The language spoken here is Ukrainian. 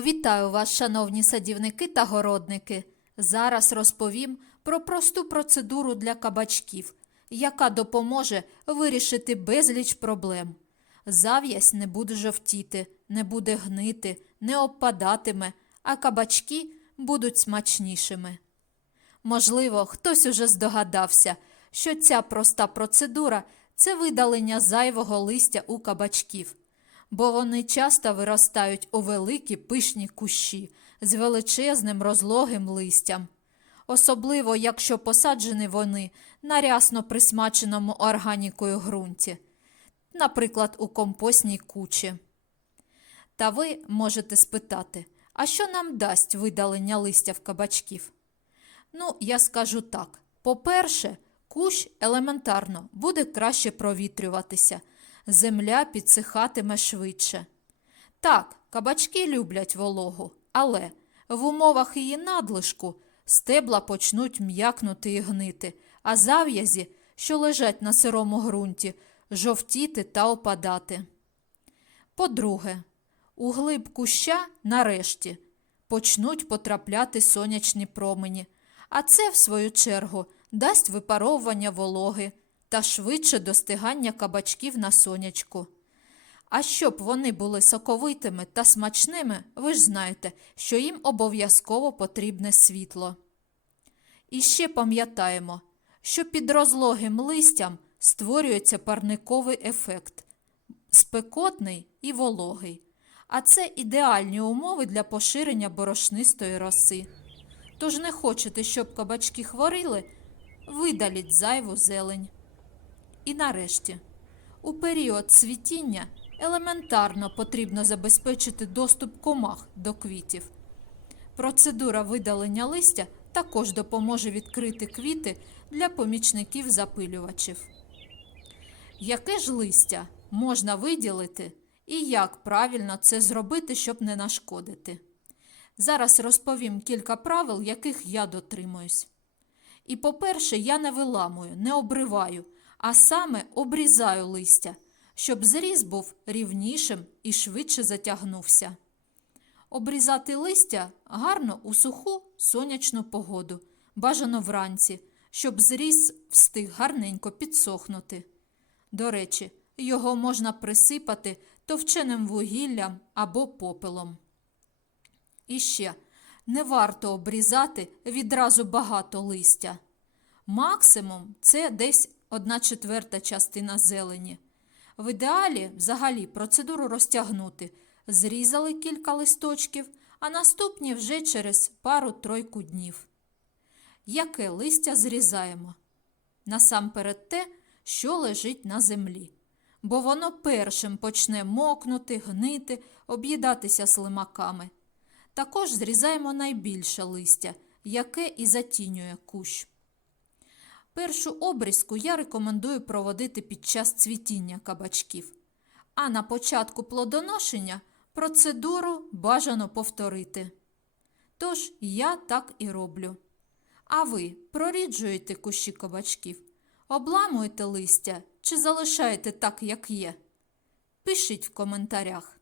Вітаю вас, шановні садівники та городники. Зараз розповім про просту процедуру для кабачків, яка допоможе вирішити безліч проблем. Зав'язь не буде жовтіти, не буде гнити, не обпадатиме, а кабачки будуть смачнішими. Можливо, хтось уже здогадався, що ця проста процедура це видалення зайвого листя у кабачків, бо вони часто виростають у великі пишні кущі з величезним розлогим листям. Особливо, якщо посаджені вони на рясно присмаченому органікою ґрунті, наприклад, у компостній кучі. Та ви можете спитати, а що нам дасть видалення листя в кабачків? Ну, я скажу так: по-перше, кущ елементарно буде краще провітрюватися, земля підсихатиме швидше. Так, кабачки люблять вологу, але в умовах її надлишку стебла почнуть м'якнути і гнити, а зав'язі, що лежать на сирому ґрунті, жовтіти та опадати. По-друге, у глиб куща нарешті почнуть потрапляти сонячні промені, а це, в свою чергу, дасть випаровування вологи та швидше достигання кабачків на сонячку. А щоб вони були соковитими та смачними, ви ж знаєте, що їм обов'язково потрібне світло. І ще пам'ятаємо, що під розлогим листям створюється парниковий ефект спекотний і вологий. А це ідеальні умови для поширення борошнистої роси. Тож не хочете, щоб кабачки хворіли, видаліть зайву зелень. І нарешті, у період цвітіння елементарно потрібно забезпечити доступ комах до квітів. Процедура видалення листя також допоможе відкрити квіти для помічників запилювачів. Яке ж листя можна виділити і як правильно це зробити, щоб не нашкодити? Зараз розповім кілька правил, яких я дотримуюсь. І, по-перше, я не виламую, не обриваю, а саме обрізаю листя, щоб зріз був рівнішим і швидше затягнувся. Обрізати листя гарно у суху сонячну погоду, бажано вранці, щоб зріз встиг гарненько підсохнути. До речі, його можна присипати товченим вугіллям або попелом. І ще не варто обрізати відразу багато листя. Максимум це десь одна четверта частина зелені. В ідеалі взагалі процедуру розтягнути. Зрізали кілька листочків, а наступні вже через пару-тройку днів. Яке листя зрізаємо? Насамперед те, що лежить на землі, бо воно першим почне мокнути, гнити, об'їдатися слимаками. Також зрізаємо найбільше листя, яке і затінює кущ. Першу обрізку я рекомендую проводити під час цвітіння кабачків, а на початку плодоношення процедуру бажано повторити. Тож я так і роблю. А ви проріджуєте кущі кабачків, обламуєте листя чи залишаєте так, як є? Пишіть в коментарях.